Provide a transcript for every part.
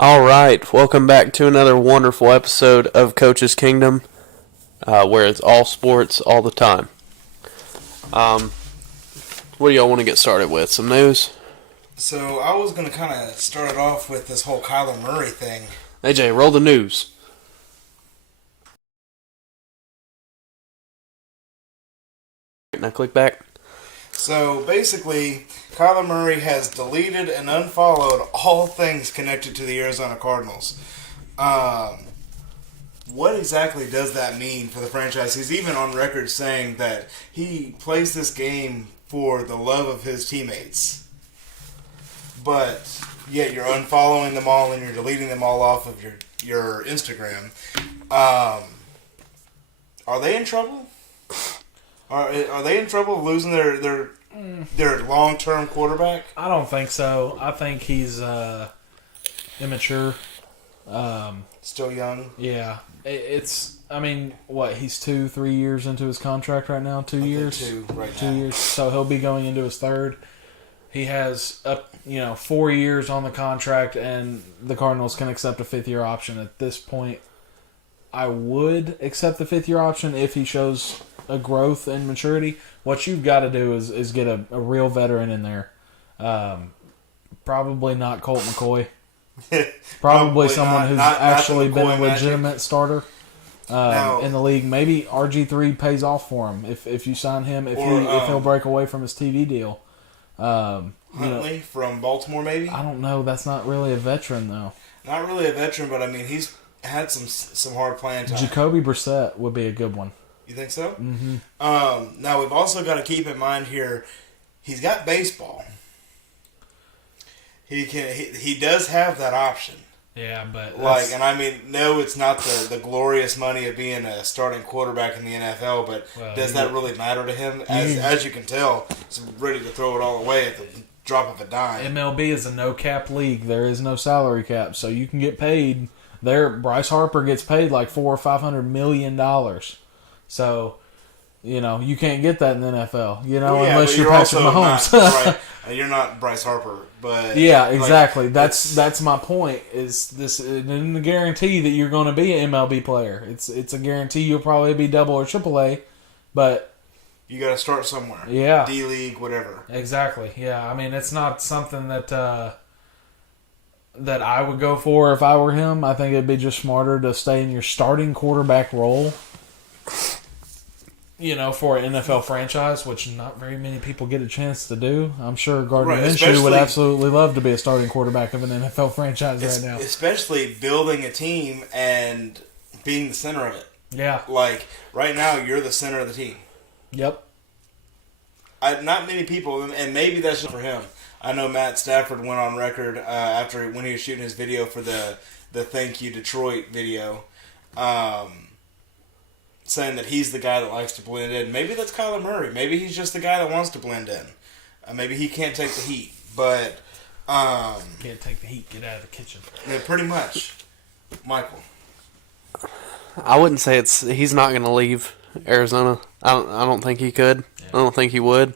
All right, welcome back to another wonderful episode of Coach's Kingdom, where it's all sports all the time. Um, what do y'all want to get started with? Some news? So I was going to kind of start it off with this whole Kyler Murray thing. AJ, roll the news. Now click back. So basically, Kyler Murray has deleted and unfollowed all things connected to the Arizona Cardinals. What exactly does that mean for the franchise? He's even on record saying that he plays this game for the love of his teammates. But yet you're unfollowing them all and you're deleting them all off of your Instagram. Are they in trouble? Are they in trouble of losing their long-term quarterback? I don't think so. I think he's immature. Still young. Yeah. I mean, what, he's 2-3 years into his contract right now? 2 years? Two right Two now. years. So he'll be going into his third. He has 4 years on the contract, and the Cardinals can accept a fifth-year option. At this point, I would accept the fifth-year option if he shows a growth and maturity. What you've got to do is get a real veteran in there. Probably not Colt McCoy. Probably someone who's actually been a legitimate starter in the league. Maybe RG3 pays off for him if you sign him, if he'll break away from his TV deal. Huntley from Baltimore, maybe? I don't know. That's not really a veteran, though. Not really a veteran, but I mean, he's had some hard playing time. Jacoby Brissett would be a good one. You think so? Mm-hmm. Now, we've also got to keep in mind here, he's got baseball. He does have that option. Yeah, but and I mean, no, it's not the glorious money of being a starting quarterback in the NFL, but does that really matter to him? As you can tell, he's ready to throw it all away at the drop of a dime. MLB is a no-cap league. There is no salary cap, so you can get paid. Bryce Harper gets paid like $400 or $500 million. So, you can't get that in the NFL, unless you're Patrick Mahomes. Right. You're not Bryce Harper, but... Yeah, exactly. That's my point, is this isn't a guarantee that you're going to be an MLB player. It's a guarantee you'll probably be double or triple A, but... You got to start somewhere. Yeah. D-League, whatever. Exactly, yeah. I mean, it's not something that I would go for if I were him. I think it'd be just smarter to stay in your starting quarterback role, for an NFL franchise, which not very many people get a chance to do. I'm sure Gardner Minshew would absolutely love to be a starting quarterback of an NFL franchise right now. Especially building a team and being the center of it. Yeah. Like, right now, you're the center of the team. Yep. Not many people, and maybe that's just for him. I know Matt Stafford went on record when he was shooting his video for the Thank You Detroit video, saying that he's the guy that likes to blend in. Maybe that's Kyler Murray. Maybe he's just the guy that wants to blend in. Maybe he can't take the heat, but... can't take the heat, get out of the kitchen. Yeah, pretty much. Michael. I wouldn't say he's not going to leave Arizona. I don't think he could. Yeah. I don't think he would.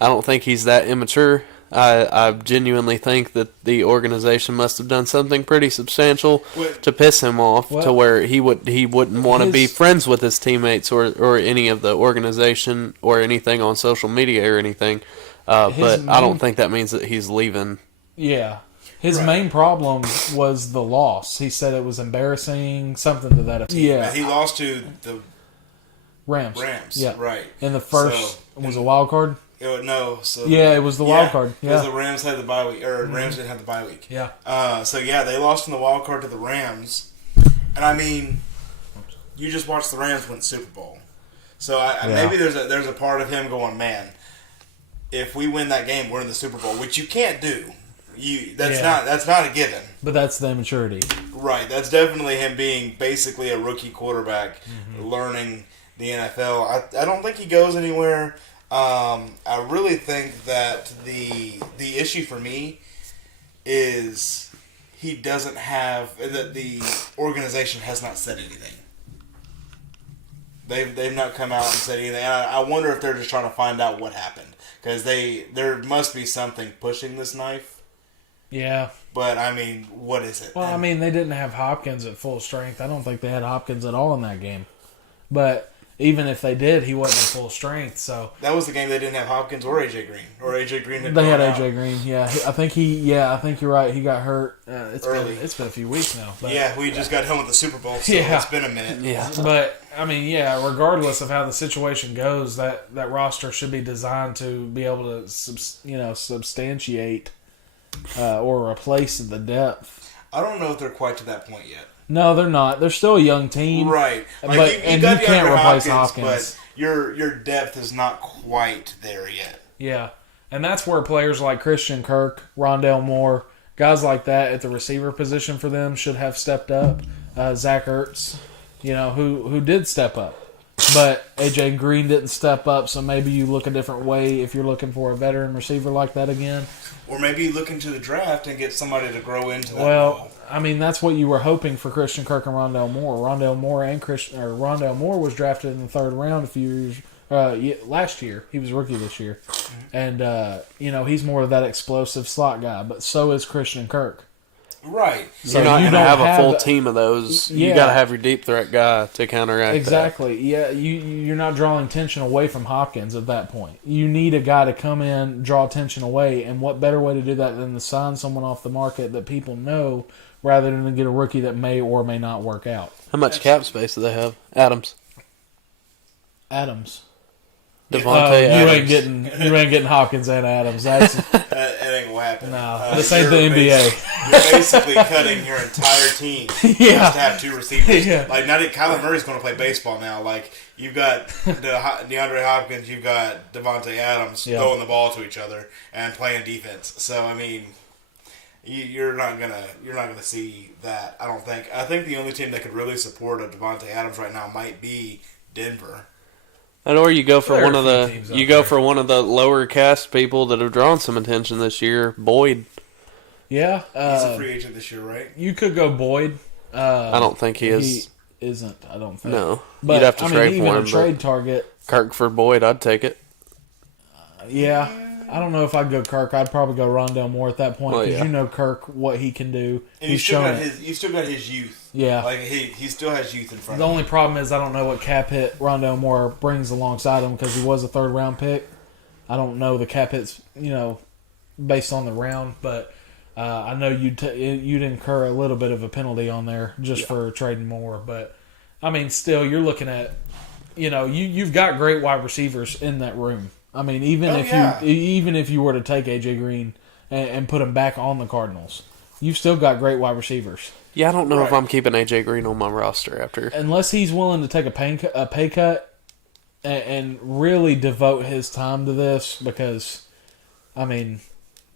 I don't think he's that immature. I genuinely think that the organization must have done something pretty substantial to piss him off to where he wouldn't want to be friends with his teammates or any of the organization or anything on social media or anything. But I don't think that means that he's leaving. Yeah. His main problem was the loss. He said it was embarrassing, something to that effect. Yeah. He lost to the Rams. Yeah. Right. In the first, was a wild card? It was the wild card. Yeah. Because the Rams had the bye week, or Rams didn't have the bye week. Yeah. They lost in the wild card to the Rams. And I mean, you just watched the Rams win the Super Bowl. So maybe there's a part of him going, man, if we win that game, we're in the Super Bowl, which you can't do. That's not a given. But that's the immaturity. Right. That's definitely him being basically a rookie quarterback, learning the NFL. I don't think he goes anywhere. I really think that the issue for me is he doesn't have that the organization has not said anything. They've not come out and said anything. And I wonder if they're just trying to find out what happened, because there must be something pushing this knife. Yeah. But I mean, what is it? Well, I And mean, they didn't have Hopkins at full strength. I don't think they had Hopkins at all in that game. But even if they did, he wasn't at full strength. So that was the game they didn't have Hopkins or AJ Green, or AJ Green had they had gone AJ out. Green. Yeah, I think you're right. He got hurt. Early. It's been a few weeks now. But, Yeah, we just got home with the Super Bowl, so Yeah. it's been a minute. Yeah. But I mean, yeah. Regardless of how the situation goes, that roster should be designed to be able to, substantiate or replace the depth. I don't know if they're quite to that point yet. No, they're not. They're still a young team. Right. But- and you can't DeAndre replace Hopkins. but your depth is not quite there yet. Yeah, and that's where players like Christian Kirk, Rondale Moore, guys like that at the receiver position for them should have stepped up. Zach Ertz, who did step up, but AJ Green didn't step up. So maybe you look a different way if you're looking for a veteran receiver like that again. Or maybe look into the draft and get somebody to grow into that Well, role. I mean that's what you were hoping for Christian Kirk and Rondale Moore. Rondale Moore was drafted in the third round a few years. Last year, he was rookie this year, and he's more of that explosive slot guy. But so is Christian Kirk. Right. You're not you going to don't have a have full a- team of those. You Yeah. got to have your deep threat guy to counteract Exactly. Yeah, you're not drawing tension away from Hopkins at that point. You need a guy to come in, draw tension away, and what better way to do that than to sign someone off the market that people know, rather than to get a rookie that may or may not work out. that. How much cap space do they have? Adams. Adams. Devontae you Adams. ain't getting Hopkins and Adams. That's That ain't gonna happen. no. This ain't the You're NBA. You're basically cutting your entire team Yeah. just to have two receivers. Yeah. Like now that Kyler Murray's going to play baseball now. Like you've got DeAndre Hopkins, you've got Devontae Adams Yeah. throwing the ball to each other and playing defense. So I mean, you're not gonna see that. I don't think. I think the only team that could really support a Devontae Adams right now might be Denver. And or you go for There are one a of few the teams out you go there. for one of the lower cast people that have drawn some attention this year. Boyd. Yeah. He's a free agent this year, right? You could go Boyd. I don't think he is. He isn't. I don't think. No, But you'd have to trade even for a him. trade target. But Kirk for Boyd, I'd take it. Yeah, I don't know if I'd go Kirk. I'd probably go Rondale Moore at that point Well, because yeah. you know Kirk what he can do. And He's still shown got it. you still got his youth. Yeah. Like he still has youth in front The of him. only problem is I don't know what cap hit Rondale Moore brings alongside him because he was a third round pick. I don't know the cap hits, based on the round, but I know you'd incur a little bit of a penalty on there just for trading Moore. But I mean, still, you're looking at, you've got great wide receivers in that room. I mean, even if you were to take AJ Green and put him back on the Cardinals, you've still got great wide receivers. Yeah, I don't know if Right. I'm keeping AJ Green on my roster after. Unless he's willing to take a pay cut and really devote his time to this, because, I mean,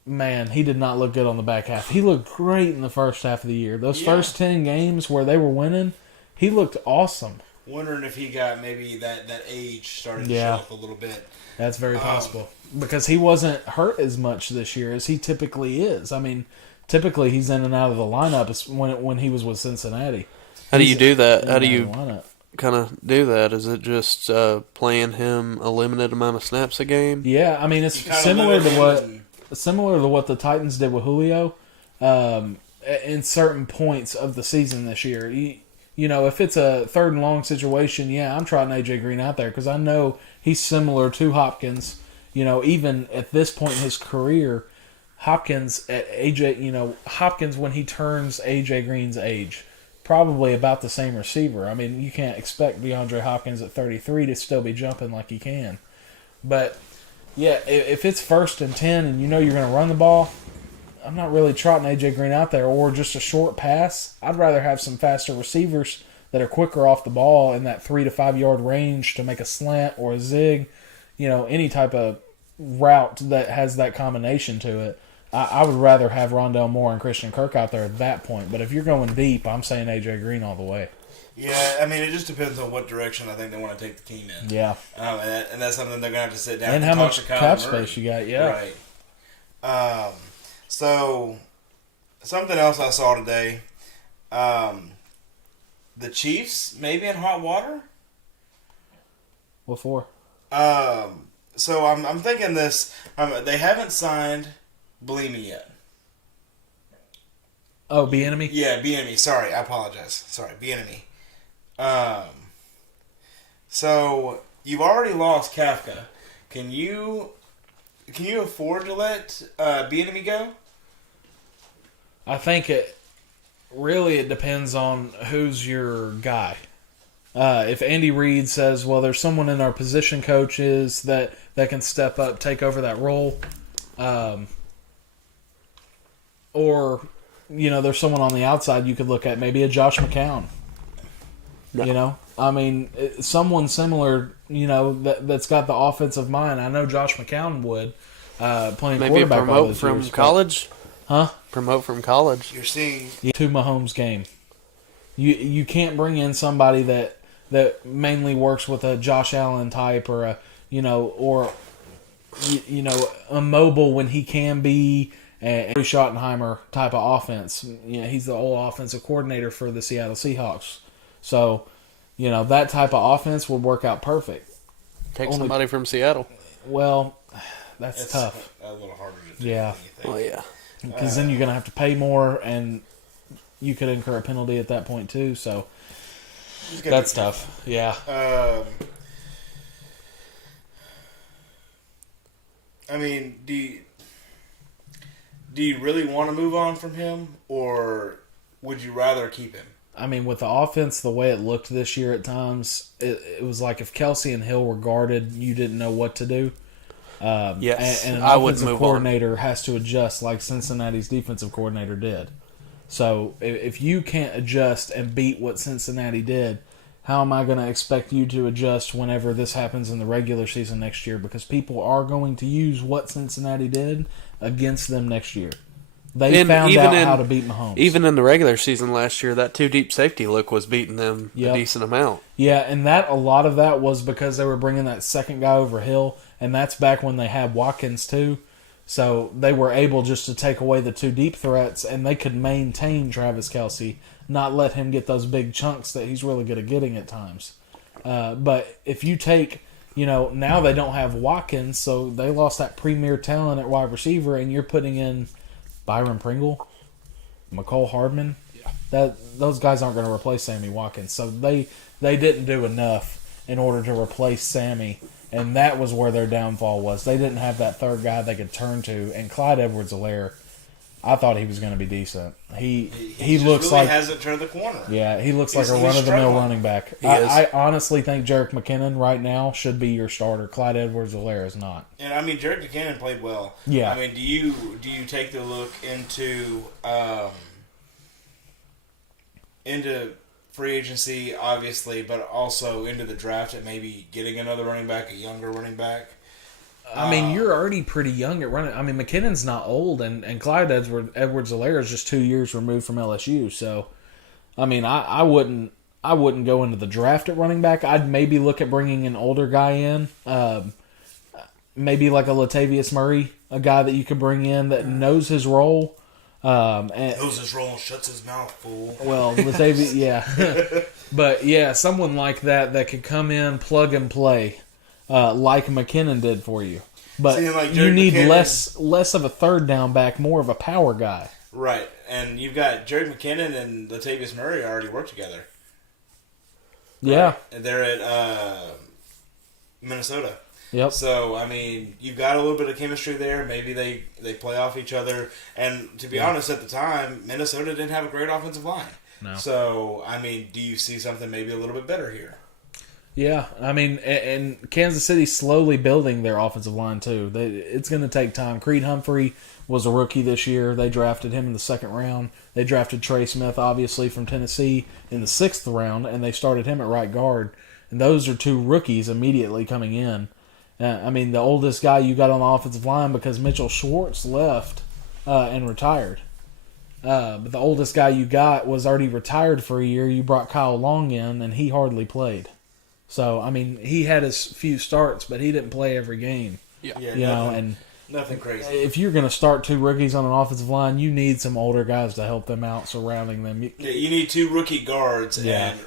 man, he did not look good on the back half. He looked great in the first half of the year. Those first 10 games where they were winning, he looked awesome. Wondering if he got maybe that age started to Yeah. show up a little bit. That's very possible. Because he wasn't hurt as much this year as he typically is. I mean, typically he's in and out of the lineup when he was with Cincinnati. How do you do that? In How do and you out of the lineup. kind of do that? Is it just playing him a limited amount of snaps a game? Yeah, I mean, it's You kinda similar limit to him what the Titans did with Julio in certain points of the season this year. If it's a third and long situation, yeah, I'm trotting AJ Green out there because I know he's similar to Hopkins. Even at this point in his career, Hopkins when he turns AJ Green's age, probably about the same receiver. I mean, you can't expect DeAndre Hopkins at 33 to still be jumping like he can. But yeah, if it's 1st and 10 and you're going to run the ball, I'm not really trotting AJ Green out there, or just a short pass. I'd rather have some faster receivers that are quicker off the ball in that 3 to 5 yard range to make a slant or a zig, any type of route that has that combination to it. I would rather have Rondale Moore and Christian Kirk out there at that point. But if you're going deep, I'm saying AJ Green all the way. Yeah, I mean, it just depends on what direction I think they want to take the team in. Yeah. And that's something they're going to have to sit down And and how talk much to Kyler cap Murray. space you got, yeah. Right. So, something else I saw today. The Chiefs maybe in hot water? What for? So I'm thinking this. They haven't signed Bleemy yet. Oh, Bieniemy? Yeah, Bieniemy. Sorry, I apologize. Sorry, Bieniemy. So you've already lost Kafka. Can you afford to let Bieniemy go? I think it depends on who's your guy. If Andy Reid says, well, there's someone in our position coaches that can step up, take over that role, or, there's someone on the outside you could look at, maybe a Josh McCown. No. Someone similar, that's got the offensive mind. I know Josh McCown would, playing Maybe quarterback all promote those from years, college. Huh? Promote from college. You're seeing To Mahomes' game. You can't bring in somebody that mainly works with a Josh Allen type or a mobile when he can be, a Schottenheimer type of offense. He's the old offensive coordinator for the Seattle Seahawks. So, that type of offense would work out perfect. Take somebody from Seattle. Well, that's it's tough. a little harder to do. Yeah. Than you think. Well, yeah. Because then you're going to have to pay more, and you could incur a penalty at that point too. So It's gonna that's be tough. Yeah. I mean, do you really want to move on from him, or would you rather keep him? I mean, with the offense, the way it looked this year at times, it was like if Kelsey and Hill were guarded, you didn't know what to do. Yes, and an I would offensive move coordinator has to adjust like Cincinnati's defensive coordinator did. So if you can't adjust and beat what Cincinnati did, how am I going to expect you to adjust whenever this happens in the regular season next year? Because people are going to use what Cincinnati did against them next year. They found out how to beat Mahomes. Even in the regular season last year, that two deep safety look was beating them Yep. a decent amount. Yeah, and a lot of that was because they were bringing that second guy over Hill, and that's back when they had Watkins too. So they were able just to take away the two deep threats, and they could maintain Travis Kelce, not let him get those big chunks that he's really good at getting at times. But if you take, now they don't have Watkins, so they lost that premier talent at wide receiver, and you're putting in Byron Pringle, McCole Hardman. Those guys aren't going to replace Sammy Watkins. So they didn't do enough in order to replace Sammy, and that was where their downfall was. They didn't have that third guy they could turn to. And Clyde Edwards-Helaire, I thought he was going to be decent. He just looks really like hasn't turned the corner. Yeah, he looks like He's a run-of-the-mill struggling. running back. He is. I honestly think Jerick McKinnon right now should be your starter. Clyde Edwards-Helaire is not. And I mean, Jerick McKinnon played well. Yeah. I mean, do you take the look into free agency, obviously, but also into the draft and maybe getting another running back, a younger running back? I mean, you're already pretty young at running. I mean, McKinnon's not old, and Clyde Edwards-Helaire is just 2 years removed from LSU. So, I mean, I wouldn't go into the draft at running back. I'd maybe look at bringing an older guy in, maybe like a Latavius Murray, a guy that you could bring in that knows his role. And Knows his role and shuts his mouth, fool. well, Latavius, yeah, but yeah, someone like that could come in, plug and play. Like McKinnon did for you. But See, like you Jerick need McKinnon- less of a third down back, more of a power guy. Right. And you've got Jerick McKinnon and Latavius Murray already work together. Yeah. And they're at Minnesota. Yep. So, I mean, you've got a little bit of chemistry there. Maybe they play off each other. And to be honest, at the time, Minnesota didn't have a great offensive line. No. So, I mean, do you see something maybe a little bit better here? Yeah. I mean, and Kansas City's slowly building their offensive line, too. It's going to take time. Creed Humphrey was a rookie this year. They drafted him in the second round. They drafted Trey Smith, obviously, from Tennessee in the sixth round, and they started him at right guard. And those are two rookies immediately coming in. I mean, the oldest guy you got on the offensive line because Mitchell Schwartz left and retired. But the oldest guy you got was already retired for a year. You brought Kyle Long in, and he hardly played. So, I mean, he had his few starts, but he didn't play every game. Yeah, And nothing crazy. if you're going to start two rookies on an offensive line, you need some older guys to help them out, surrounding them. Yeah, you need two rookie guards Yeah. and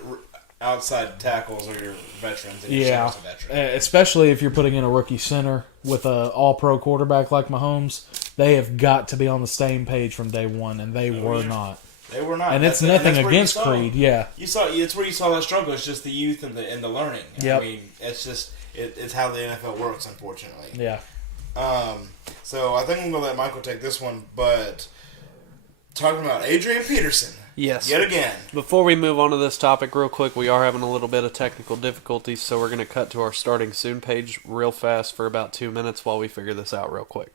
outside tackles are your veterans. And your Yeah, center's a veteran. especially if you're putting in a rookie center with a all-pro quarterback like Mahomes. They have got to be on the same page from day one, and they were yeah. not. They were not. And it's That's nothing where you against saw- Creed, yeah. You saw. It's where you saw that struggle. It's just the youth and the learning. Yep. I mean, it's just it's how the NFL works, unfortunately. Yeah. So I think I'm gonna let Michael take this one, but talking about Adrian Peterson. Yes. Yet again. Before we move on to this topic real quick, we are having a little bit of technical difficulties, so we're going to cut to our starting soon page real fast for about 2 minutes while we figure this out real quick.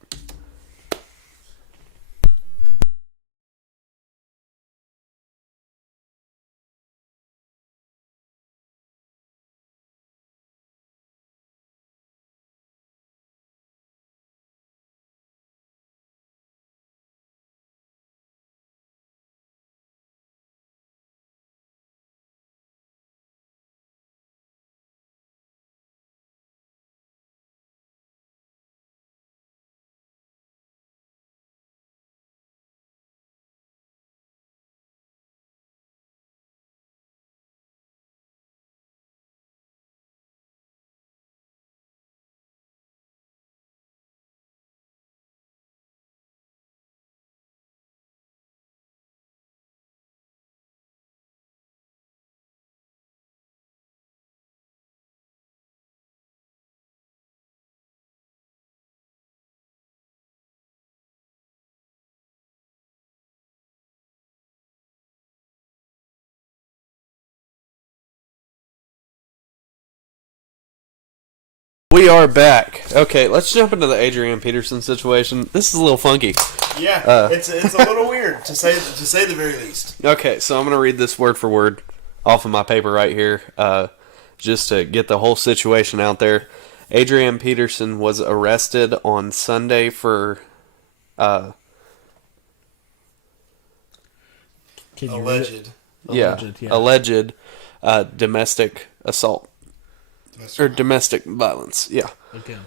We are back. Okay, let's jump into the Adrian Peterson situation. This is a little funky. Yeah, it's a little weird to say the very least. Okay, so I'm going to read this word for word off of my paper right here, just to get the whole situation out there. Adrian Peterson was arrested on Sunday for Can you read it? Alleged. alleged domestic assault or domestic violence. Yeah. Again.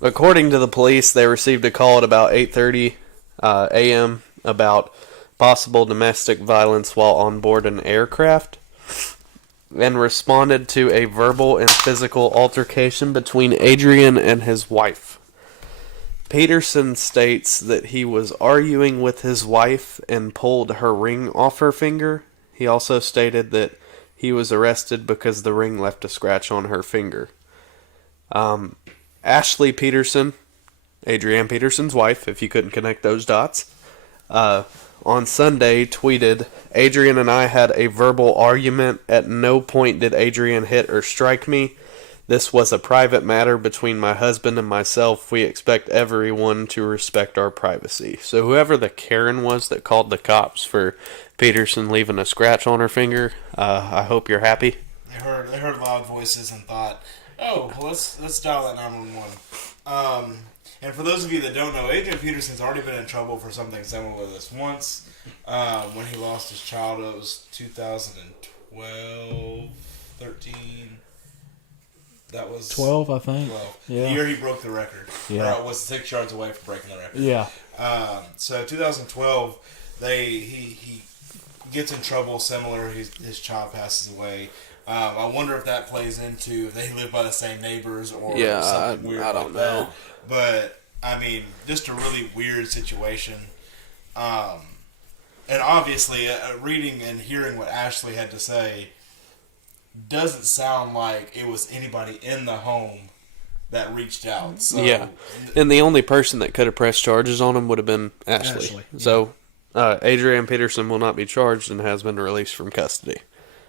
According to the police, they received a call at about 8:30 a.m. about possible domestic violence while on board an aircraft, and responded to a verbal and physical altercation between Adrian and his wife. Peterson states that he was arguing with his wife and pulled her ring off her finger. He also stated that he was arrested because the ring left a scratch on her finger. Ashley Peterson, Adrian Peterson's wife, if you couldn't connect those dots, on Sunday tweeted, "Adrian and I had a verbal argument. At no point did Adrian hit or strike me. This was a private matter between my husband and myself. We expect everyone to respect our privacy." So whoever the Karen was that called the cops for Peterson leaving a scratch on her finger, I hope you're happy. They heard loud voices and thought, "Oh, well, let's dial that 911." And for those of you that don't know, Adrian Peterson's already been in trouble for something similar to this once. When he lost his child, it was 2012, 13. That was 12, I think. 12. Yeah. The year he broke the record. Yeah. Or was 6 yards away from breaking the record. Yeah. So 2012, he gets in trouble similar. His child passes away. I wonder if that plays into if they live by the same neighbors or something weird I don't like know. that. But I mean, just a really weird situation. And obviously, reading and hearing what Ashley had to say doesn't sound like it was anybody in the home that reached out. So, Yeah. And the only person that could have pressed charges on him would have been Ashley. Yeah. So Adrian Peterson will not be charged and has been released from custody.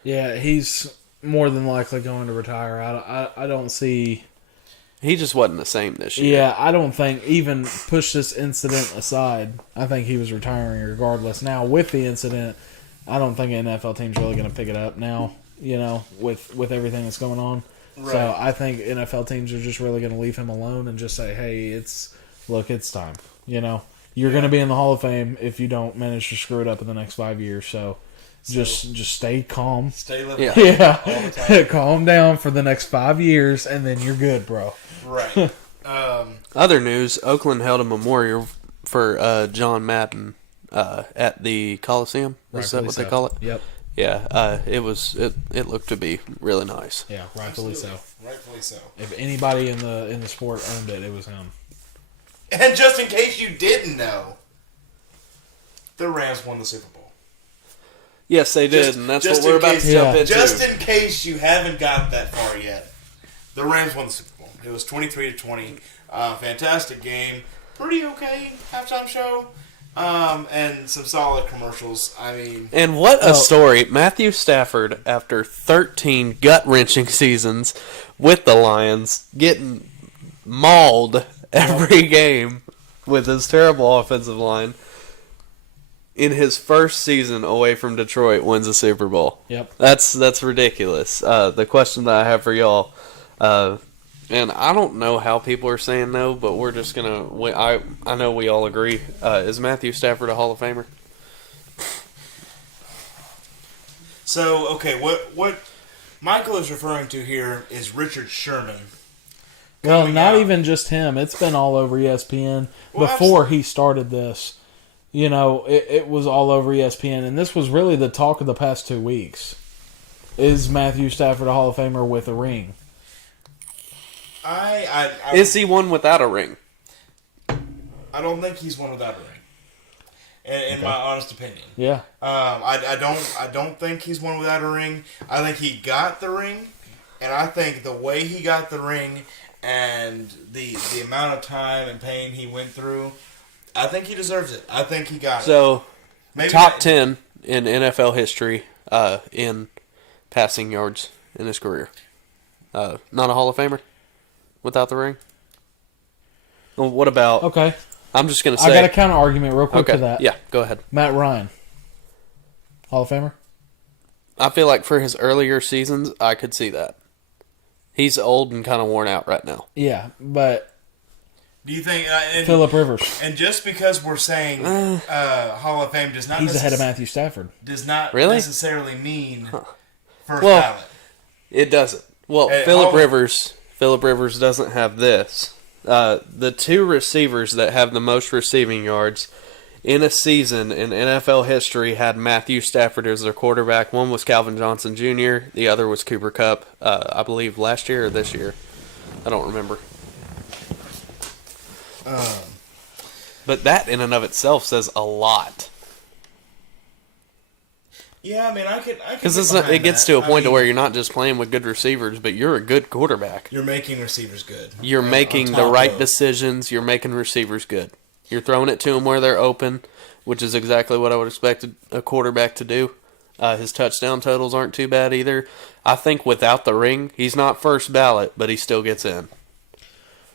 Yeah, he's more than likely going to retire. I don't see... He just wasn't the same this year. Yeah, I don't think, even push this incident aside, I think he was retiring regardless. Now, with the incident, I don't think an NFL team's really going to pick it up now, with everything that's going on. Right. So I think NFL teams are just really going to leave him alone and just say, hey, it's time. You're going to be in the Hall of Fame if you don't manage to screw it up in the next 5 years. So just stay calm. Stay living Yeah. Yeah. all the time. Calm down for the next 5 years, and then you're good, bro. Right. Other news, Oakland held a memorial for John Madden at the Coliseum. Is that what they call it? Yep. Yeah, it looked to be really nice. Yeah, rightfully so. Rightfully so. If anybody in the sport earned it, it was him. And just in case you didn't know, the Rams won the Super Bowl. Yes, they did, Just- and that's just what we're in about case- to jump into. Just in case you haven't got that far yet, the Rams won the Super Bowl. It was 23-20. Fantastic game. Pretty okay halftime show. And some solid commercials. I mean, And what a story. Matthew Stafford, after 13 gut-wrenching seasons with the Lions, getting mauled every game with his terrible offensive line, in his first season away from Detroit, wins a Super Bowl. Yep. That's ridiculous. The question that I have for y'all, and I don't know how people are saying no, but we're just gonna. I know we all agree. Is Matthew Stafford a Hall of Famer? so okay, what Michael is referring to here is Richard Sherman. Well, coming not out. even just him. It's been all over ESPN Well, before he started this. You know, it was all over ESPN, and this was really the talk of the past 2 weeks. Is Matthew Stafford a Hall of Famer with a ring? I Is he one without a ring? I don't think he's one without a ring. In my honest opinion. Yeah. I don't think he's one without a ring. I think he got the ring, and I think the way he got the ring and the amount of time and pain he went through, I think he deserves it. I think he got it. So, Maybe top not- 10 in NFL history in passing yards in his career. Not a Hall of Famer without the ring? Well, what about... Okay. I'm just going to say... I got a counter argument real quick okay, to that. yeah, go ahead. Matt Ryan. Hall of Famer? I feel like for his earlier seasons, I could see that. He's old and kind of worn out right now. Yeah, but Do you think? Phillip Rivers. And just because we're saying Hall of Fame does not He's ahead of Matthew Stafford. does not Really? necessarily mean first Well, ballot. It doesn't. Well, Hey, Phillip Hall- Rivers doesn't have this. The two receivers that have the most receiving yards in a season in NFL history had Matthew Stafford as their quarterback. One was Calvin Johnson Jr., the other was Cooper Kupp, I believe last year or this year. I don't remember. But that in and of itself says a lot. Yeah, I mean, I could Because get behind it gets that. to a point I to mean, where you're not just playing with good receivers, but you're a good quarterback. you're making receivers good. You're On making the top right of- decisions. You're making receivers good. You're throwing it to them where they're open, which is exactly what I would expect a quarterback to do. His touchdown totals aren't too bad either. I think without the ring, he's not first ballot, but he still gets in.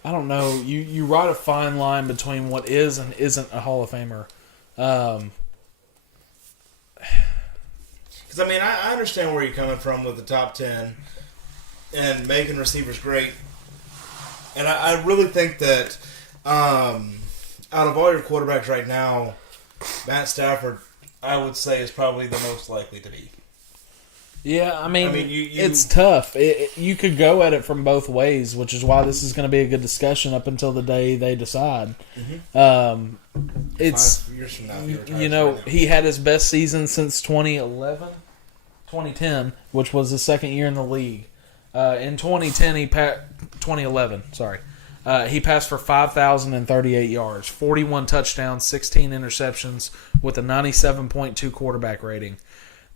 I don't know. You ride a fine line between what is and isn't a Hall of Famer. Because, I mean, I understand where you're coming from with the top 10 and making receivers great. And I really think that out of all your quarterbacks right now, Matt Stafford, I would say, is probably the most likely to be. Yeah, I mean, you- it's tough. You could go at it from both ways, which is why this is going to be a good discussion up until the day they decide. It's 5 years from now, if he retires you know, right now. he had his best season since 2010, which was his second year in the league. In 2011, sorry. He passed for 5,038 yards, 41 touchdowns, 16 interceptions, with a 97.2 quarterback rating.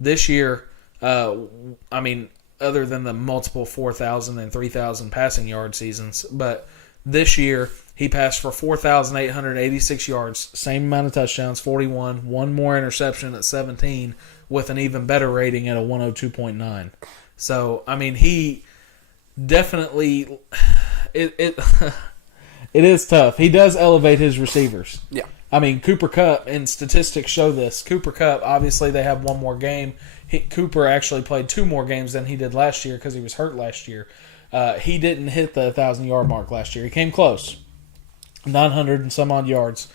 This year, I mean, other than the multiple 4,000 and 3,000 passing yard seasons, but this year he passed for 4,886 yards, same amount of touchdowns, 41, one more interception at 17, with an even better rating at a 102.9. So, I mean, he definitely it it is tough. He does elevate his receivers. Yeah. I mean, Cooper Kupp, and statistics show this. Cooper Kupp, obviously, they have one more game. Cooper actually played 2 more games than he did last year because he was hurt last year. He didn't hit the 1,000-yard mark last year. He came close. 900 and some odd yards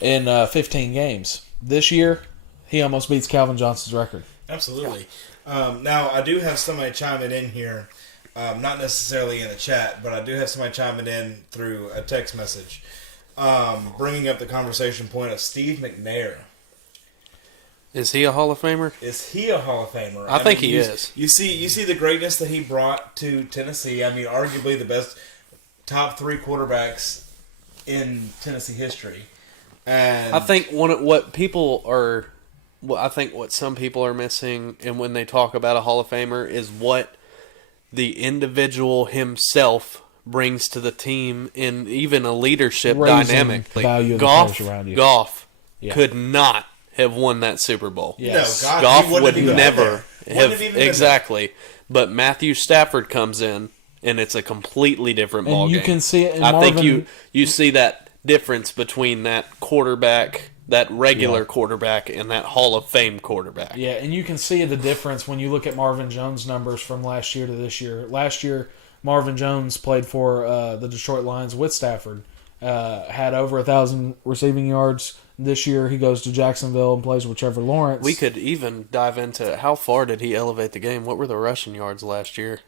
in 15 games. This year, he almost beats Calvin Johnson's record. Absolutely. Now, I do have somebody chiming in here, not necessarily in the chat, but I do have somebody chiming in through a text message, bringing up the conversation point of Steve McNair. Is he a Hall of Famer? Is he a Hall of Famer? I think mean, he you- is. You see the greatness that he brought to Tennessee. I mean, arguably the best top 3 quarterbacks in Tennessee history. And I think what people are, I think what some people are missing, and when they talk about a Hall of Famer, is what the individual himself brings to the team in even a leadership Raising dynamic. the value of the Goff, players around you. Goff Yeah. could not have won that Super Bowl. Yes. No, God, Goff he wouldn't would have even never been there. Wouldn't have have even been exactly. But Matthew Stafford comes in, and it's a completely different And ballgame. you can see it in I think Marvin- you see that difference between that quarterback, that regular Yeah. quarterback, and that Hall of Fame quarterback. Yeah, and you can see the difference when you look at Marvin Jones' numbers from last year to this year. Last year, Marvin Jones played for the Detroit Lions with Stafford, had over 1,000 receiving yards. This year, he goes to Jacksonville and plays with Trevor Lawrence. We could even dive into how far did he elevate the game? What were the rushing yards last year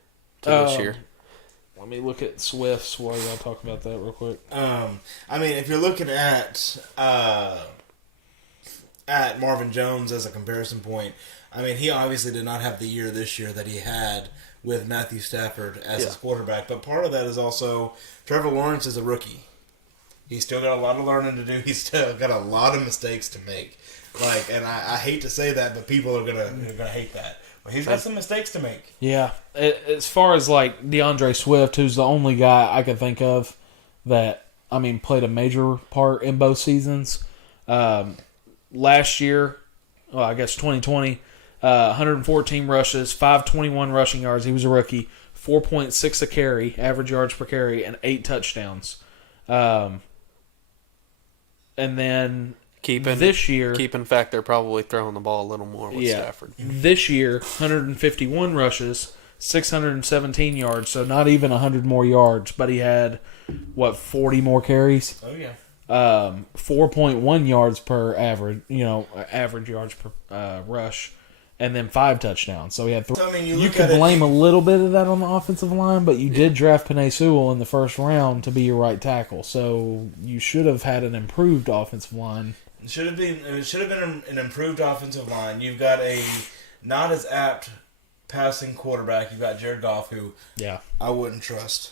to this year? Let me look at Swift's while y'all talk about that real quick. I mean, if you're looking at Marvin Jones as a comparison point, I mean, he obviously did not have the year this year that he had with Matthew Stafford as his quarterback. But part of that is also Trevor Lawrence is a rookie. He's still got a lot of learning to do. He's still got a lot of mistakes to make. Like, and I hate to say that, but people are gonna hate that. But he's got some mistakes to make. Yeah, as far as like DeAndre Swift, who's the only guy I can think of that played a major part in both seasons. Last year, well, I guess 2020, 114 rushes, 521 rushing yards. He was a rookie. 4.6 a carry, average yards per carry, and 8 touchdowns. And then this year, keep in fact they're probably throwing the ball a little more with Stafford. This year, 151 rushes, 617 yards, so not even 100 more yards, but he had, 40 more carries? Oh, yeah. 4.1 yards per average, average yards per rush, and then 5 touchdowns. So he had 3. So, I mean, you could blame a little bit of that on the offensive line, but you did draft Penei Sewell in the first round to be your right tackle, so you should have had an improved offensive line. It should have been an improved offensive line. You've got a not as apt passing quarterback. You've got Jared Goff, who I wouldn't trust.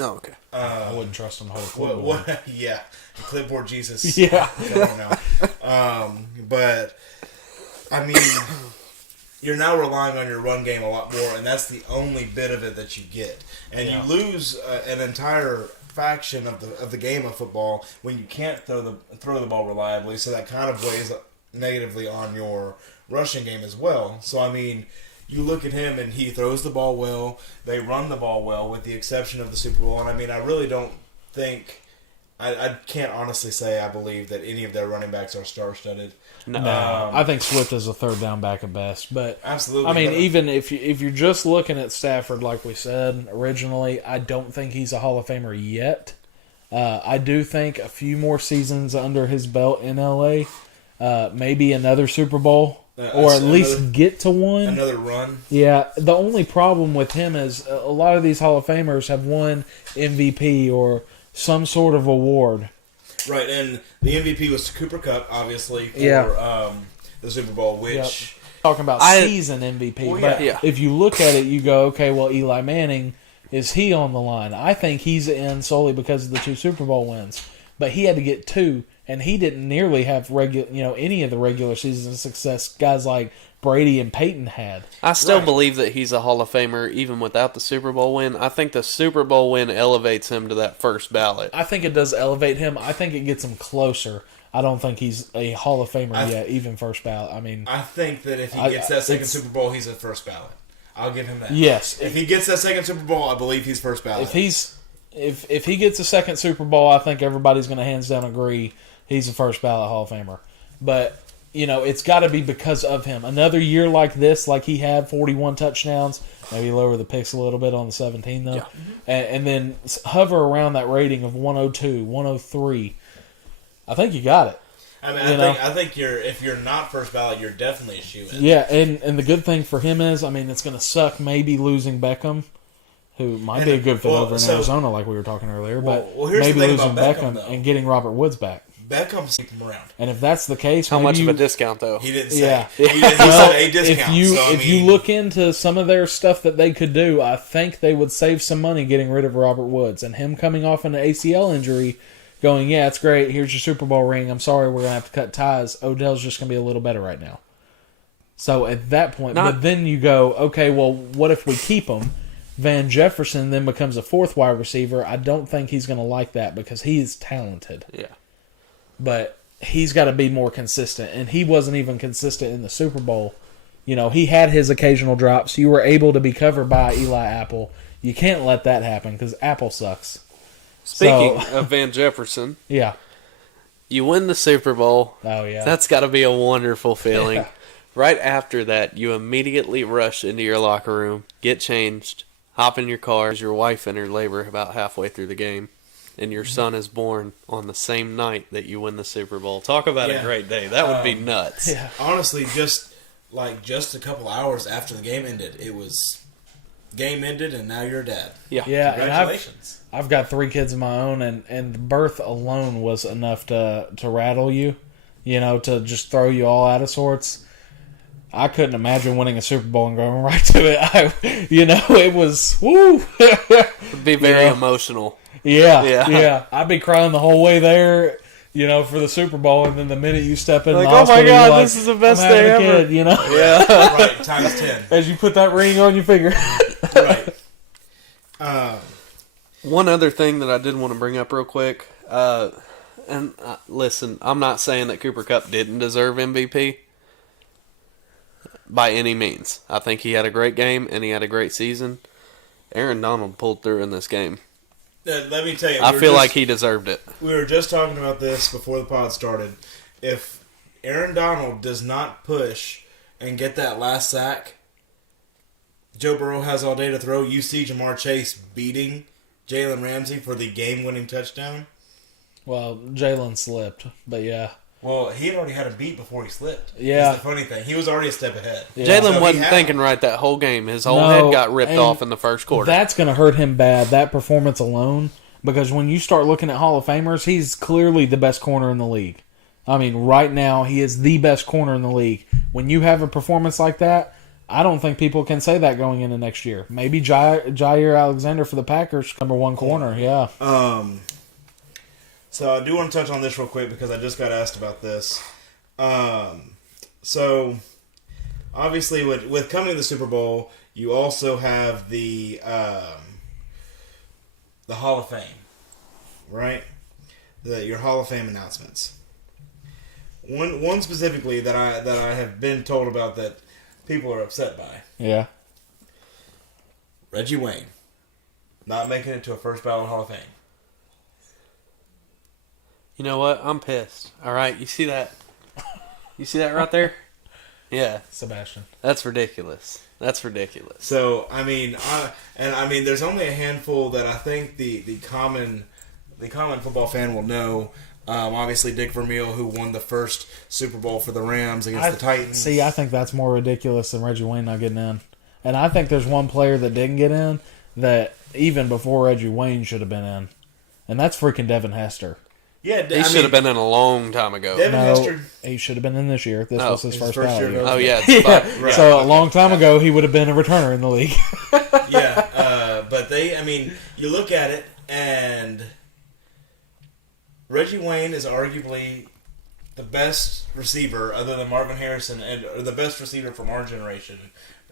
Oh, okay. I wouldn't trust him to hold a clipboard. What? Yeah, clipboard Jesus. Yeah. But I mean, you're now relying on your run game a lot more, and that's the only bit of it that you get. And you lose an entire faction of the game of football when you can't throw the ball reliably. So that kind of weighs negatively on your rushing game as well. So I mean, you look at him and he throws the ball well. They run the ball well, with the exception of the Super Bowl. And I mean, I really don't think. I can't honestly say I believe that any of their running backs are star-studded. No, I think Swift is a third down back at best. But Absolutely. I mean, even if you're just looking at Stafford, like we said originally, I don't think he's a Hall of Famer yet. I do think a few more seasons under his belt in LA, maybe another Super Bowl, or at least get to one. Another run. Yeah, the only problem with him is a lot of these Hall of Famers have won MVP or some sort of award. Right, and the MVP was Cooper Kupp, obviously, for the Super Bowl, which... Talking about season MVP, Well, but yeah. if you look at it, you go, okay, well, Eli Manning, is he on the line? I think he's in solely because of the 2 Super Bowl wins, but he had to get 2, and he didn't nearly have any of the regular season success guys like Brady and Peyton had. I still believe that he's a Hall of Famer even without the Super Bowl win. I think the Super Bowl win elevates him to that first ballot. I think it does elevate him. I think it gets him closer. I don't think he's a Hall of Famer yet, even first ballot. I mean, I think that if he gets that second Super Bowl, he's a first ballot. I'll give him that. Yes. If he gets that second Super Bowl, I believe he's first ballot. If he gets a second Super Bowl, I think everybody's going to hands down agree he's a first ballot Hall of Famer. But it's got to be because of him. Another year like this, like he had 41 touchdowns, maybe lower the picks a little bit on the 17 though, and then hover around that rating of 102, 103. I think you got it. I mean, I think if you're not first ballot, you're definitely a shoo-in. Yeah, and the good thing for him is, it's going to suck maybe losing Beckham, who might be a good fit over in Arizona, like we were talking earlier, but here's maybe the thing losing about Beckham and getting Robert Woods back. Beckham's keep him around. And if that's the case, how much of a discount though? He didn't say. Yeah. He said a discount. If you look into some of their stuff that they could do, I think they would save some money getting rid of Robert Woods, and him coming off an ACL injury going, yeah, it's great. Here's your Super Bowl ring. I'm sorry, we're going to have to cut ties. Odell's just going to be a little better right now. So at that point, but then you go, okay, well, what if we keep him? Van Jefferson then becomes a fourth wide receiver. I don't think he's going to like that because he's talented. Yeah. But he's got to be more consistent, and he wasn't even consistent in the Super Bowl. You know, he had his occasional drops. You were able to be covered by Eli Apple. You can't let that happen because Apple sucks. Speaking of Van Jefferson, Yeah. you win the Super Bowl. Oh, yeah. That's got to be a wonderful feeling. Yeah. Right after that, you immediately rush into your locker room, get changed, hop in your car as your wife entered labor about halfway through the game, and your son is born on the same night that you win the Super Bowl. Talk about a great day. That would be nuts. Yeah. Honestly, just a couple hours after the game ended, it was game ended, and now you're a dad. Yeah. Yeah, and Congratulations. I've got 3 kids of my own, and birth alone was enough to rattle you, you know, to just throw you all out of sorts. I couldn't imagine winning a Super Bowl and going right to it. It was, woo. It'd be very emotional. Yeah. I'd be crying the whole way there, for the Super Bowl, and then the minute you step in Like, the oh my hospital, God, you're like, this is the best I'm having day a ever. Kid, Yeah. Right, times 10. As you put that ring on your finger. Right. One other thing that I did want to bring up real quick, listen, I'm not saying that Cooper Kupp didn't deserve MVP by any means. I think he had a great game and he had a great season. Aaron Donald pulled through in this game. Let me tell you, I feel like he deserved it. We were just talking about this before the pod started. If Aaron Donald does not push and get that last sack, Joe Burrow has all day to throw. You see Jamar Chase beating Jalen Ramsey for the game-winning touchdown. Well, Jalen slipped, but yeah. Well, he had already had a beat before he slipped. Yeah. That's the funny thing. He was already a step ahead. Yeah. Jalen So wasn't he thinking right that whole game. His whole No, head got ripped and off in the first quarter. That's going to hurt him bad, that performance alone, because when you start looking at Hall of Famers, he's clearly the best corner in the league. I mean, right now, he is the best corner in the league. When you have a performance like that, I don't think people can say that going into next year. Maybe Jair Alexander for the Packers, number 1 corner, yeah. So I do want to touch on this real quick because I just got asked about this. So obviously with coming to the Super Bowl, you also have the Hall of Fame, right? Your Hall of Fame announcements. One specifically that I have been told about that people are upset by. Yeah. Reggie Wayne not making it to a first ballot Hall of Fame. You know what? I'm pissed. All right, you see that? You see that right there? Yeah, Sebastian. that's ridiculous. That's ridiculous. So there's only a handful that I think the common football fan will know. Obviously, Dick Vermeil, who won the first Super Bowl for the Rams against the Titans. See, I think that's more ridiculous than Reggie Wayne not getting in. And I think there's one player that didn't get in that even before Reggie Wayne should have been in. And that's freaking Devin Hester. Yeah, He should have been in a long time ago. Devin No, Hester. he should have been in this year. This Oh, was his his first first ballot year. year. Oh, yeah. It's Yeah. fine. Right. So a long time ago, he would have been a returner in the league. But you look at it, and Reggie Wayne is arguably the best receiver, other than Marvin Harrison, or the best receiver from our generation.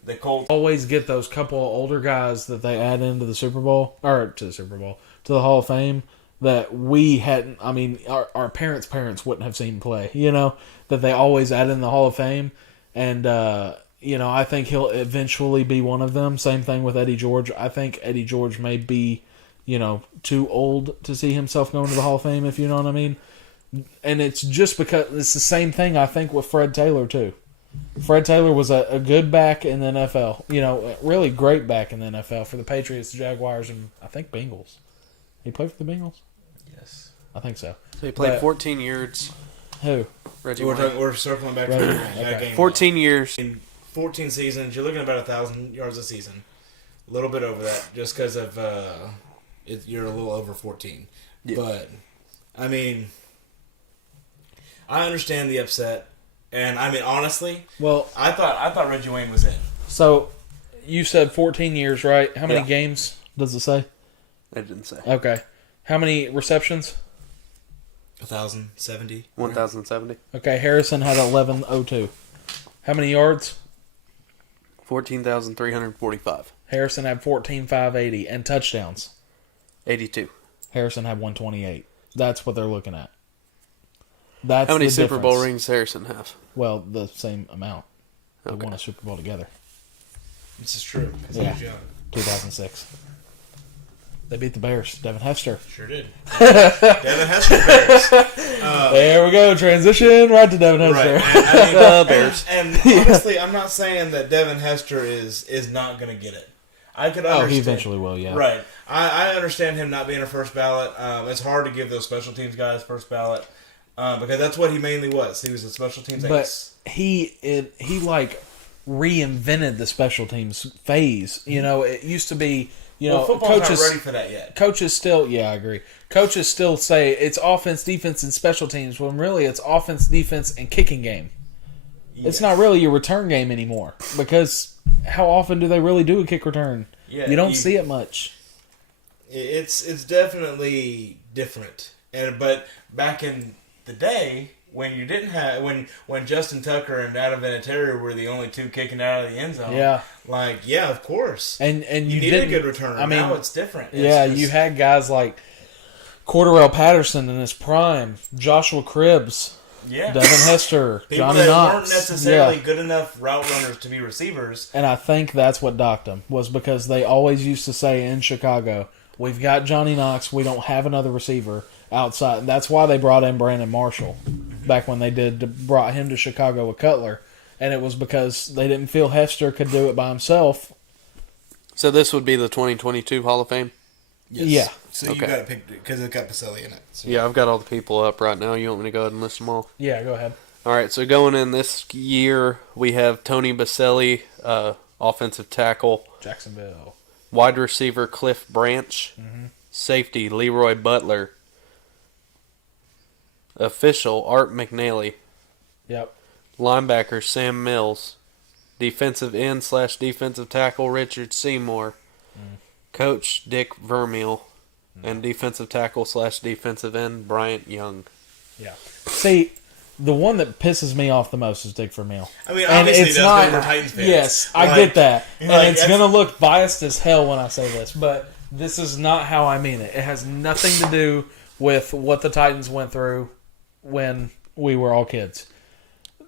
The Colts. Always get those couple of older guys that they add into the Super Bowl, or to the Hall of Fame, that we hadn't, our parents wouldn't have seen play, that they always add in the Hall of Fame. And, I think he'll eventually be one of them. Same thing with Eddie George. I think Eddie George may be, too old to see himself going to the Hall of Fame, if you know what I mean. And it's just because it's the same thing, I think, with Fred Taylor, too. Fred Taylor was a good back in the NFL. Really great back in the NFL for the Patriots, Jaguars, and I think Bengals. He played for the Bengals? Yes. I think so. So he played But- 14 years. Who? Reggie We're, Wayne. we're circling back to Right. that Okay. game. 14 years. In 14 seasons, you're looking at about 1,000 yards a season. A little bit over that, just because of you're a little over 14. Yeah. But I understand the upset, and honestly, Well, I thought Reggie Wayne was in. so you said 14 years, right? How many Yeah. games does it say? I didn't say. Okay. How many receptions? 1,070. 1,070. Okay, Harrison had 1102. How many yards? 14,345. Harrison had 14,580. And touchdowns? 82. Harrison had 128. That's what they're looking at. That's How many the Super Bowl difference. rings does Harrison have? Well, the same amount. They Okay. won a Super Bowl together. This is true. Because Yeah. he was young. 2006. They beat the Bears. Devin Hester. Sure did. Devin Hester Bears. There we go. Transition right to Devin Hester. Right. And, I mean, Bears. And honestly, I'm not saying that Devin Hester is not going to get it. I could understand. Oh, he eventually will, yeah. Right. I understand him not being a first ballot. It's hard to give those special teams guys first ballot because that's what he mainly was. He was a special teams But ace. he like reinvented the special teams phase. You know, it used to be, you know, football's coaches not ready for that yet. coaches still, yeah, I agree. Coaches still say it's offense, defense, and special teams when really it's offense, defense, and kicking game. It's not really your return game anymore because how often do they really do a kick return? Yeah, you don't see it much. It's definitely different. But back in the day when you didn't have when Justin Tucker and Adam Vinatieri were the only two kicking out of the end zone. Yeah. Of course. And You you need a didn't, good return. I mean, now it's different. It's yeah, just- you had guys like Cordarrelle Patterson in his prime, Joshua Cribbs, yeah. Devin Hester, people Johnny that Knox. weren't necessarily Yeah. good enough route runners to be receivers. And I think that's what docked them, was because they always used to say in Chicago, we've got Johnny Knox, we don't have another receiver outside. That's why they brought in Brandon Marshall back when they brought him to Chicago with Cutler. And it was because they didn't feel Hester could do it by himself. So this would be the 2022 Hall of Fame? Yes. Yeah. So you Okay. got to pick because it got Baselli in it. So. Yeah, I've got all the people up right now. You want me to go ahead and list them all? Yeah, go ahead. All right, so going in this year, we have Tony Baselli, offensive tackle, Jacksonville. wide receiver Cliff Branch, safety Leroy Butler, official Art McNally, Yep. linebacker Sam Mills, defensive end / defensive tackle Richard Seymour, coach Dick Vermeil, and defensive tackle / defensive end Bryant Young. Yeah. See, the one that pisses me off the most is Dick Vermeil. I mean, And obviously it's that's not. because we're Titans fans. Yes, I Like- get that, and like, it's that's- gonna look biased as hell when I say this, but this is not how I mean it. It has nothing to do with what the Titans went through when we were all kids.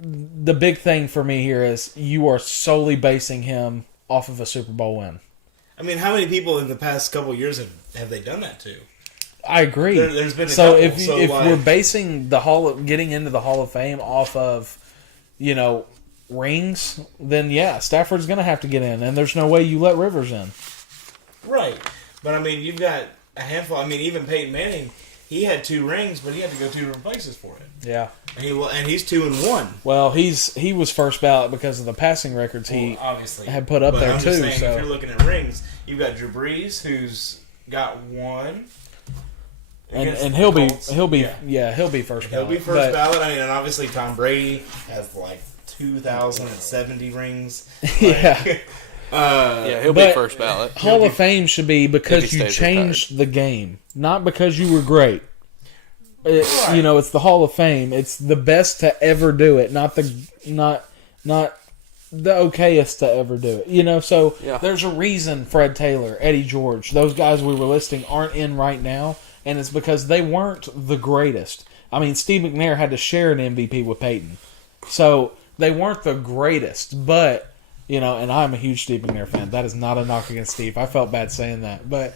The big thing for me here is you are solely basing him off of a Super Bowl win. I mean, how many people in the past couple of years have they done that to? I agree. There's been a so couple, if so if like- we're basing getting into the Hall of Fame off of, you know, rings, then yeah, Stafford's going to have to get in, and there's no way you let Rivers in. Right. But I mean, you've got a handful. I mean, even Peyton Manning, he had 2 rings, but he had to go 2 different places for it. Yeah. And he's 2-1. Well, he was first ballot because of the passing records he Well, obviously had put up But there I'm too. just saying, So if you're looking at rings, you've got Drew Brees, who's got 1. against and the he'll be Colts. he'll be Yeah. he'll be first He'll ballot. be first but- ballot. I mean, and obviously Tom Brady has like 2,070 rings. Yeah. Yeah, he'll be But- first ballot. Hall of Fame should be because If he you stays changed the game, not because you were great. You know, it's the Hall of Fame. It's the best to ever do it, not the okayest to ever do it. You know, so Yeah. there's a reason Fred Taylor, Eddie George, those guys we were listing aren't in right now, and it's because they weren't the greatest. I mean, Steve McNair had to share an MVP with Peyton, so they weren't the greatest, but. You know, and I'm a huge Steve McNair fan. That is not a knock against Steve. I felt bad saying that. But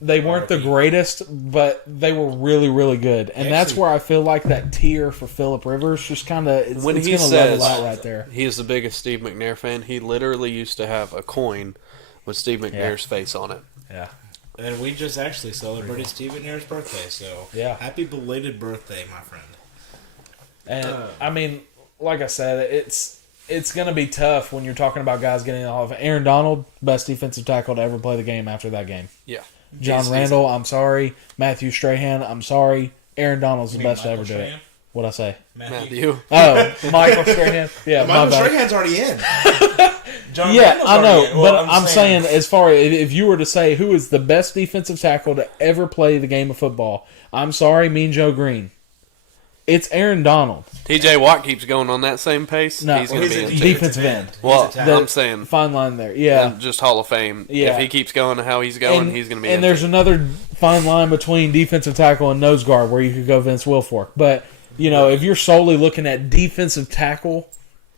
they weren't the greatest, but they were really, really good. And that's where I feel like that tier for Phillip Rivers just kind of it's When going he to level says out right there. he is the biggest Steve McNair fan, he literally used to have a coin with Steve McNair's face on it. Yeah. And we just actually celebrated Steve McNair's birthday, so Yeah. happy belated birthday, my friend. And, I mean, like I said, it's going to be tough when you're talking about guys getting in the Hall of Fame. Aaron Donald, best defensive tackle to ever play the game after that game. Yeah. John Randall, I'm sorry. Matthew Strahan, I'm sorry. Aaron Donald's the best to ever do it. What'd I say? Matthew. Oh, Michael Strahan. Yeah, my Michael bad. Strahan's already in. John Yeah, Randall's I know, already in. Well, but I'm saying as far as if you were to say who is the best defensive tackle to ever play the game of football, I'm sorry, Mean Joe Green. It's Aaron Donald. TJ Watt keeps going on that same pace. No. He's Well, going to he's be a in defensive end. Well, He's a tackle. I'm saying Fine line there. Yeah. just Hall of Fame. Yeah. If he keeps going how he's going, he's going to be. And there's another fine line between defensive tackle and nose guard where you could go Vince Wilfork. But, if you're solely looking at defensive tackle,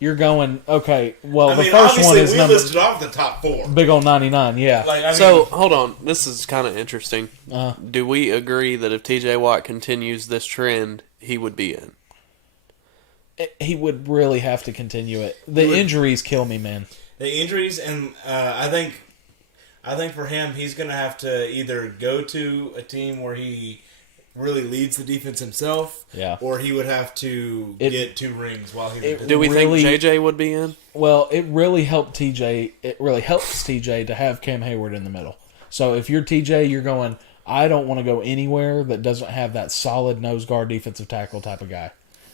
you're going, okay, well, I the mean, first one obviously, is we number listed off the top 4. big old 99, yeah. Like, I mean, So hold on, this is kind of interesting. Uh-huh. Do we agree that if TJ Watt continues this trend, he would be in? He would really have to continue it. The injuries kill me, man. the injuries, and I think for him, he's going to have to either go to a team where he really leads the defense himself, Yeah. or he would have to get 2 rings while he. Do we Really- think JJ would be in? Well, it really helped TJ. It really helps TJ to have Cam Hayward in the middle. So if you're TJ, you're going, I don't want to go anywhere that doesn't have that solid nose guard defensive tackle type of guy.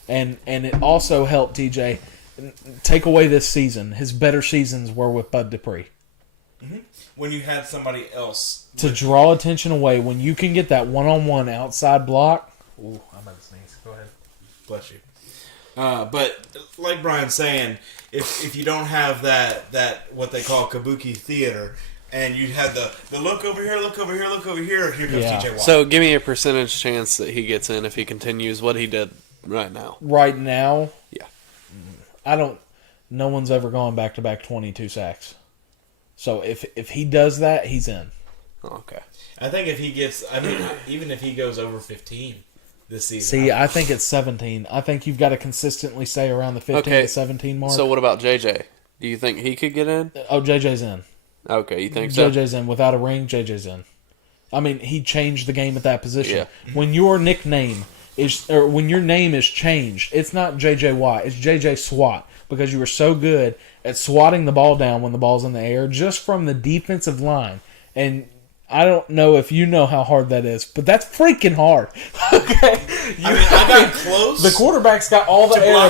And it also helped TJ take away this season. His better seasons were with Bud Dupree. When you had somebody else To draw attention away, when you can get that one-on-one outside block. Ooh, I'm about to sneeze. Go ahead. bless you. But like Brian's saying, if you don't have that what they call kabuki theater, and you had the look over here, look over here, look over here, here comes Yeah. TJ Watt. So give me a percentage chance that he gets in if he continues what he did right now. Right now, Yeah. no one's ever gone back-to-back 22 sacks. So if he does that, he's in. Okay. I think if he gets, even if he goes over 15 this season. See, I think it's 17. I think you've got to consistently stay around the 15 Okay. to 17 mark. So what about JJ? Do you think he could get in? Oh, JJ's in. Okay, you think so? JJ's in. Without a ring, JJ's in. I mean, he changed the game at that position. Yeah. When your nickname or when your name is changed, it's not JJ Watt, it's JJ SWAT, because you were so good at swatting the ball down when the ball's in the air just from the defensive line. And I don't know if you know how hard that is, but that's freaking hard. Okay. I got close. The quarterback's got all the to air blocking